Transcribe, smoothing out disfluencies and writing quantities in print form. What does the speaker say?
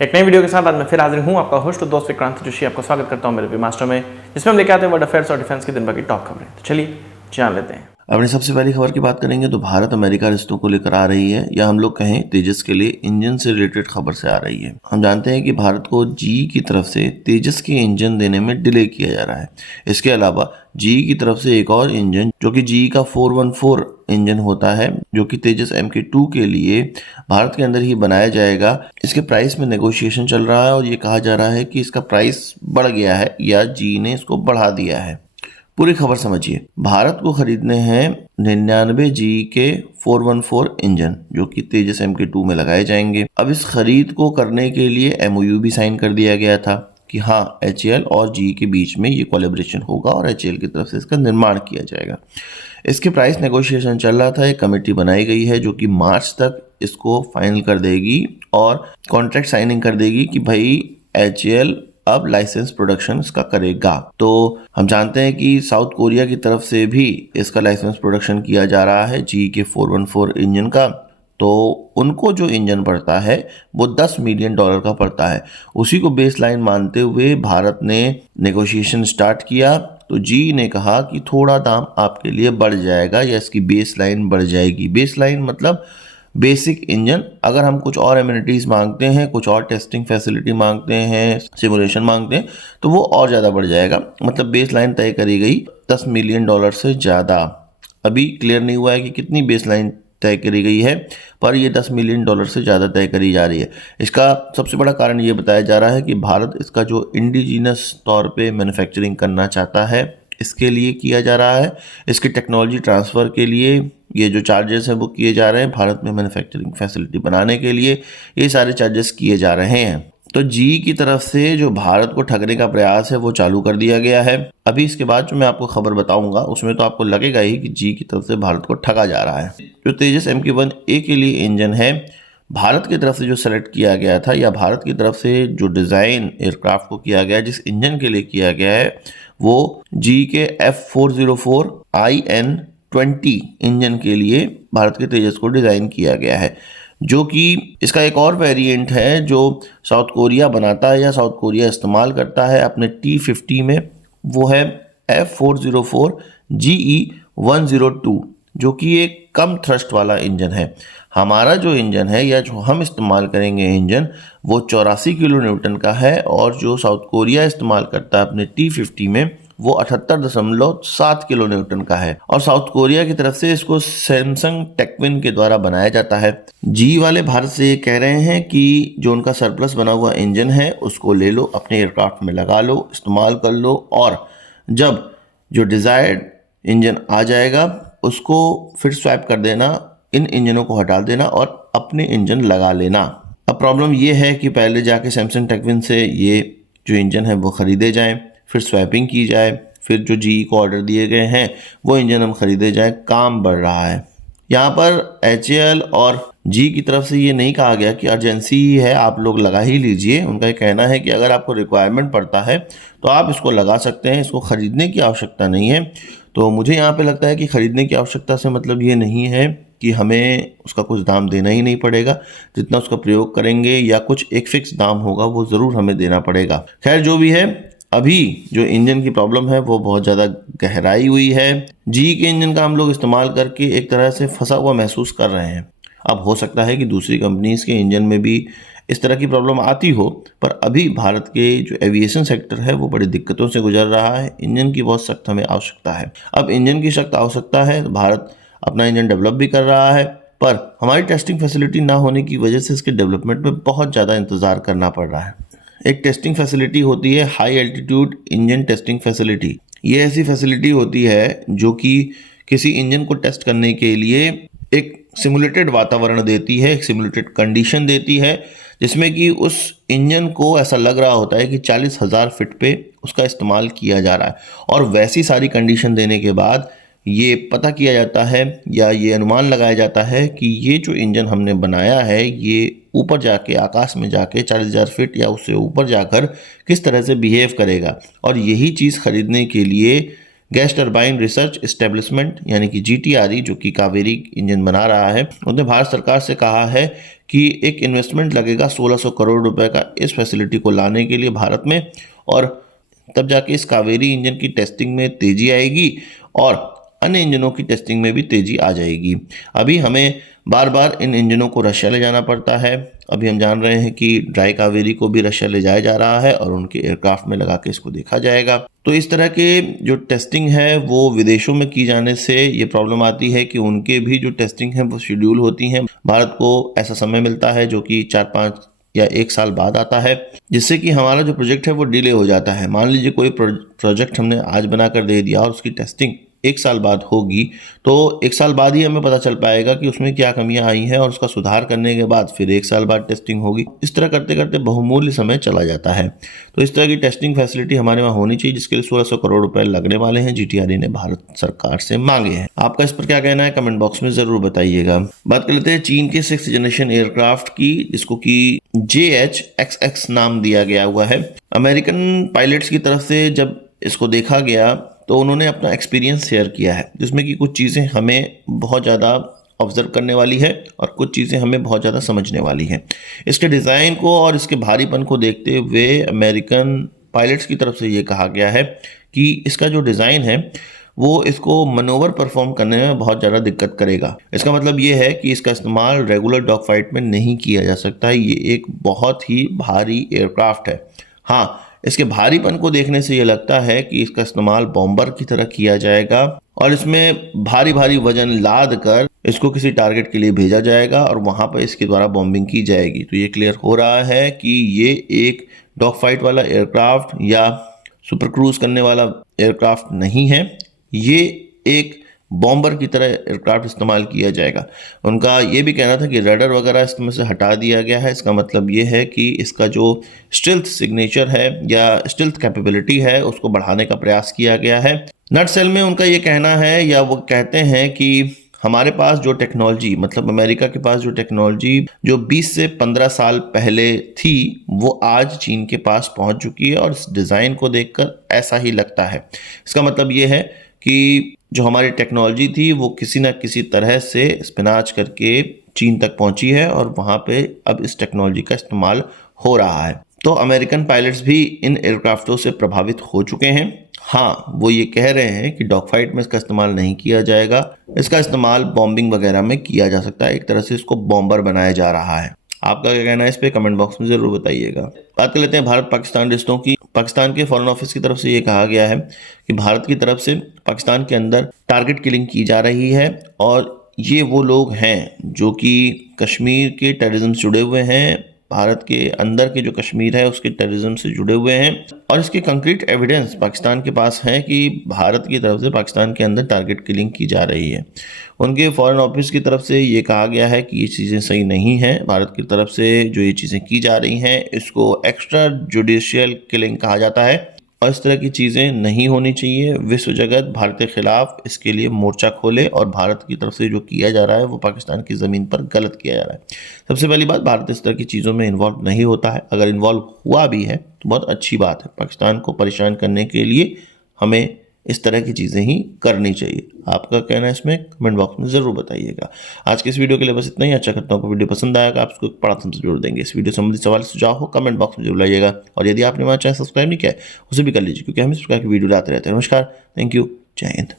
एक नई वीडियो के साथ आज मैं फिर हाजिर हूँ, आपका होस्ट और दोस्त विक्रांत जोशी। आपको स्वागत करता हूँ मेरे वी मास्टर में, जिसमें हम लेके आते हैं वर्ल्ड अफेयर्स और डिफेंस की दिन भर की टॉप खबरें। तो चलिए जान लेते हैं। अपनी सबसे पहली खबर की बात करेंगे तो भारत अमेरिका रिश्तों को लेकर आ रही है, या हम लोग कहें तेजस के लिए इंजन से रिलेटेड खबर से आ रही है। हम जानते हैं कि भारत को जीई की तरफ से तेजस के इंजन देने में डिले किया जा रहा है। इसके अलावा जीई की तरफ से एक और इंजन जो कि जीई का 414 इंजन होता है, जो कि तेजस MK2 के लिए भारत के अंदर ही बनाया जाएगा, इसके प्राइस में नेगोशिएशन चल रहा है और ये कहा जा रहा है कि इसका प्राइस बढ़ गया है या जीई ने इसको बढ़ा दिया है। पूरी खबर समझिए। भारत को खरीदने हैं 99 जीई के 414 इंजन, जो कि तेजस MK2 में लगाए जाएंगे। अब इस खरीद को करने के लिए MOU भी साइन कर दिया गया था कि हाँ, HAL और जीई के बीच में ये कोलैबोरेशन होगा और HAL की तरफ से इसका निर्माण किया जाएगा। इसके प्राइस नेगोशिएशन चल रहा था। एक कमेटी बनाई गई है जो कि मार्च तक इसको फाइनल कर देगी और कॉन्ट्रैक्ट साइनिंग कर देगी कि भाई HAL अब लाइसेंस प्रोडक्शन इसका करेगा। तो हम जानते हैं कि साउथ कोरिया की तरफ से भी इसका लाइसेंस प्रोडक्शन किया जा रहा है जीई के 414 इंजन का। तो उनको जो इंजन पड़ता है वो $10 मिलियन का पड़ता है। उसी को बेस लाइन मानते हुए भारत ने नेगोशिएशन स्टार्ट किया। तो जीई ने कहा कि थोड़ा दाम आपके लिए बढ़ जाएगा या इसकी बेस लाइन बढ़ जाएगी। बेस लाइन मतलब बेसिक इंजन। अगर हम कुछ और एमिनिटीज मांगते हैं, कुछ और टेस्टिंग फैसिलिटी मांगते हैं, सिमुलेशन मांगते हैं, तो वो और ज़्यादा बढ़ जाएगा। मतलब बेस लाइन तय करी गई $10 मिलियन से ज़्यादा। अभी क्लियर नहीं हुआ है कि कितनी बेस लाइन तय करी गई है, पर ये $10 मिलियन से ज़्यादा तय करी जा रही है। इसका सबसे बड़ा कारण ये बताया जा रहा है कि भारत इसका जो इंडिजिनस तौर पे मैन्युफैक्चरिंग करना चाहता है, इसके लिए किया जा रहा है। इसकी टेक्नोलॉजी ट्रांसफ़र के लिए ये जो चार्जेस हैं वो किए जा रहे हैं। भारत में मैन्युफैक्चरिंग फैसिलिटी बनाने के लिए ये सारे चार्जेस किए जा रहे हैं। तो जीई की तरफ से जो भारत को ठगने का प्रयास है वो चालू कर दिया गया है। अभी इसके बाद जो मैं आपको खबर बताऊंगा उसमें तो आपको लगेगा ही कि जीई की तरफ से भारत को ठगा जा रहा है। जो तेजस MK1A के लिए इंजन है, भारत की तरफ से जो सेलेक्ट किया गया था या भारत की तरफ से जो डिज़ाइन एयरक्राफ्ट को किया गया, जिस इंजन के लिए किया गया है, वो जीई के F404 IN20 इंजन के लिए भारत के तेजस को डिज़ाइन किया गया है, जो कि इसका एक और वेरिएंट है जो साउथ कोरिया बनाता है या साउथ कोरिया इस्तेमाल करता है अपने T50 में। वो है F404 GE102, जो कि एक कम थ्रस्ट वाला इंजन है। हमारा जो इंजन है या जो हम इस्तेमाल करेंगे इंजन, वो 84 किलो न्यूटन का है और जो साउथ कोरिया इस्तेमाल करता है अपने T50 में वो 78.7 किलो न्यूटन का है। और साउथ कोरिया की तरफ से इसको सैमसंग टेक्विन के द्वारा बनाया जाता है। जी वाले भारत से ये कह रहे हैं कि जो उनका सरप्लस बना हुआ इंजन है उसको ले लो, अपने एयरक्राफ्ट में लगा लो, इस्तेमाल कर लो, और जब जो डिज़ायर्ड इंजन आ जाएगा उसको फिर स्वैप कर देना, इन इंजनों को हटा देना और अपने इंजन लगा लेना। अब प्रॉब्लम ये है कि पहले जाके सैमसंग टेक्विन से ये जो इंजन है वो ख़रीदे जाएं, फिर स्वैपिंग की जाए, फिर जो जीई को ऑर्डर दिए गए हैं वो इंजन हम खरीदे जाएं। काम बढ़ रहा है। यहाँ पर HAL और जी की तरफ से ये नहीं कहा गया कि अर्जेंसी ही है, आप लोग लगा ही लीजिए। उनका ये कहना है कि अगर आपको रिक्वायरमेंट पड़ता है तो आप इसको लगा सकते हैं, इसको ख़रीदने की आवश्यकता नहीं है। तो मुझे यहाँ पे लगता है कि ख़रीदने की आवश्यकता से मतलब ये नहीं है कि हमें उसका कुछ दाम देना ही नहीं पड़ेगा। जितना उसका प्रयोग करेंगे या कुछ एक फिक्स दाम होगा वो ज़रूर हमें देना पड़ेगा। खैर, जो भी है, अभी जो इंजन की प्रॉब्लम है वो बहुत ज़्यादा गहराई हुई है। जी के इंजन का हम लोग इस्तेमाल करके एक तरह से फंसा हुआ महसूस कर रहे हैं। अब हो सकता है कि दूसरी कंपनीज़ के इंजन में भी इस तरह की प्रॉब्लम आती हो, पर अभी भारत के जो एविएशन सेक्टर है वो बड़ी दिक्कतों से गुजर रहा है। इंजन की बहुत सख्त हमें आवश्यकता है। अब इंजन की सख्त आवश्यकता है तो भारत अपना इंजन डेवलप भी कर रहा है, पर हमारी टेस्टिंग फैसिलिटी ना होने की वजह से इसके डेवलपमेंट में बहुत ज़्यादा इंतज़ार करना पड़ रहा है। एक टेस्टिंग फैसिलिटी होती है high altitude engine testing facility. ये ऐसी फैसिलिटी होती है जो कि किसी इंजन को टेस्ट करने के लिए एक सिमुलेटेड वातावरण देती है, एक सिमुलेटेड कंडीशन देती है, जिसमें कि उस इंजन को ऐसा लग रहा होता है कि 40,000 फीट पे उसका इस्तेमाल किया जा रहा है। और वैसी सारी कंडीशन देने के बाद ये पता किया जाता है या ये अनुमान लगाया जाता है कि ये जो इंजन हमने बनाया है ये ऊपर जाके आकाश में जाके 40,000 फीट या उससे ऊपर जाकर किस तरह से बिहेव करेगा। और यही चीज़ खरीदने के लिए गैस टरबाइन रिसर्च एस्टेब्लिशमेंट यानी कि GTRE, जो कि कावेरी इंजन बना रहा है, उसने भारत सरकार से कहा है कि एक इन्वेस्टमेंट लगेगा 1600 करोड़ रुपए का इस फैसिलिटी को लाने के लिए भारत में, और तब जाके इस कावेरी इंजन की टेस्टिंग में तेजी आएगी और अन्य इंजनों की टेस्टिंग में भी तेजी आ जाएगी। अभी हमें बार बार इन इंजनों को रशिया ले जाना पड़ता है। अभी हम जान रहे हैं कि ड्राई कावेरी को भी रशिया ले जाया जा रहा है और उनके एयरक्राफ्ट में लगा के इसको देखा जाएगा। तो इस तरह के जो टेस्टिंग है वो विदेशों में की जाने से ये प्रॉब्लम आती है कि उनके भी जो टेस्टिंग है वो शेड्यूल होती हैं। भारत को ऐसा समय मिलता है जो कि 4-5 या 1 साल बाद आता है, जिससे कि हमारा जो प्रोजेक्ट है वो डिले हो जाता है। मान लीजिए कोई प्रोजेक्ट हमने आज बनाकर दे दिया और उसकी टेस्टिंग 1 साल बाद होगी, तो 1 साल बाद ही हमें पता चल पाएगा कि उसमें क्या कमियां आई हैं और उसका सुधार करने के बाद फिर 1 साल बाद टेस्टिंग होगी। इस तरह करते करते बहुमूल्य समय चला जाता है। तो इस तरह की टेस्टिंग फैसिलिटी हमारे वहाँ होनी चाहिए, जिसके लिए 1600 करोड़ रुपए लगने वाले हैं, GTRA ने भारत सरकार से मांगे हैं। आपका इस पर क्या कहना है कमेंट बॉक्स में जरूर बताइएगा। बात कर लेते हैं चीन के 6th जनरेशन एयरक्राफ्ट की, जिसको कि JH-XX नाम दिया गया हुआ है। अमेरिकन पायलट्स की तरफ से जब इसको देखा गया तो उन्होंने अपना एक्सपीरियंस शेयर किया है, जिसमें कि कुछ चीज़ें हमें बहुत ज़्यादा ऑब्जर्व करने वाली है और कुछ चीज़ें हमें बहुत ज़्यादा समझने वाली हैं। इसके डिज़ाइन को और इसके भारीपन को देखते हुए अमेरिकन पायलट्स की तरफ से ये कहा गया है कि इसका जो डिज़ाइन है वो इसको मनोवर परफॉर्म करने में बहुत ज़्यादा दिक्कत करेगा। इसका मतलब ये है कि इसका इस्तेमाल रेगुलर डॉग फाइट में नहीं किया जा सकता। ये एक बहुत ही भारी एयरक्राफ्ट है। हाँ, इसके भारीपन को देखने से ये लगता है कि इसका इस्तेमाल बॉम्बर की तरह किया जाएगा और इसमें भारी भारी वजन लाद कर इसको किसी टारगेट के लिए भेजा जाएगा और वहां पर इसके द्वारा बॉम्बिंग की जाएगी। तो ये क्लियर हो रहा है कि ये एक डॉग फाइट वाला एयरक्राफ्ट या सुपर क्रूज करने वाला एयरक्राफ्ट नहीं है। ये एक बॉम्बर की तरह एयरक्राफ्ट इस्तेमाल किया जाएगा। उनका ये भी कहना था कि रडार वगैरह इसमें से हटा दिया गया है। इसका मतलब ये है कि इसका जो स्टिल्थ सिग्नेचर है या स्टिल्थ कैपेबिलिटी है उसको बढ़ाने का प्रयास किया गया है। नटसेल में उनका ये कहना है, या वो कहते हैं कि हमारे पास जो टेक्नोलॉजी, मतलब अमेरिका के पास जो टेक्नोलॉजी जो 20 से 15 साल पहले थी वो आज चीन के पास पहुंच चुकी है और इस डिज़ाइन को देखकर ऐसा ही लगता है। इसका मतलब ये है कि जो हमारी टेक्नोलॉजी थी वो किसी ना किसी तरह से स्पिनाच करके चीन तक पहुंची है और वहां पे अब इस टेक्नोलॉजी का इस्तेमाल हो रहा है। तो अमेरिकन पायलट्स भी इन एयरक्राफ्टों से प्रभावित हो चुके हैं। हाँ, वो ये कह रहे हैं कि डॉग फाइट में इसका इस्तेमाल नहीं किया जाएगा, इसका इस्तेमाल बॉम्बिंग वगैरह में किया जा सकता है। एक तरह से इसको बॉम्बर बनाया जा रहा है। आपका क्या कहना है इस पे कमेंट बॉक्स में जरूर बताइएगा। बात कर लेते हैं भारत पाकिस्तान रिश्तों की। पाकिस्तान के फॉरेन ऑफिस की तरफ से ये कहा गया है कि भारत की तरफ से पाकिस्तान के अंदर टारगेट किलिंग की जा रही है और ये वो लोग हैं जो कि कश्मीर के टेररिज्म से जुड़े हुए हैं, भारत के अंदर के जो कश्मीर है उसके टेररिज्म से जुड़े हुए हैं और इसके कंक्रीट एविडेंस पाकिस्तान के पास है कि भारत की तरफ से पाकिस्तान के अंदर टारगेट किलिंग की जा रही है। उनके फॉरेन ऑफिस की तरफ से ये कहा गया है कि ये चीज़ें सही नहीं हैं। भारत की तरफ से जो ये चीज़ें की जा रही हैं इसको एक्स्ट्रा जुडिशियल किलिंग कहा जाता है और इस तरह की चीज़ें नहीं होनी चाहिए। विश्व जगत भारत के खिलाफ इसके लिए मोर्चा खोले और भारत की तरफ से जो किया जा रहा है वो पाकिस्तान की ज़मीन पर गलत किया जा रहा है। सबसे पहली बात, भारत इस तरह की चीज़ों में इन्वॉल्व नहीं होता है। अगर इन्वॉल्व हुआ भी है तो बहुत अच्छी बात है। पाकिस्तान को परेशान करने के लिए हमें इस तरह की चीज़ें ही करनी चाहिए। आपका कहना है इसमें कमेंट बॉक्स में ज़रूर बताइएगा। आज के इस वीडियो के लिए बस इतना ही। अच्छा करता हूँ कि वीडियो पसंद आएगा आप इसको एक बड़ा थम्स अप जरूर देंगे। इस वीडियो संबंधित सवाल सुझाव हो कमेंट बॉक्स में जरूर लाइएगा और यदि आपने हमारा चैनल सब्सक्राइब नहीं किया है उसे भी कर लीजिए, क्योंकि हम इस प्रकार की वीडियो लाते रहते हैं। नमस्कार, थैंक यू, जय हिंद।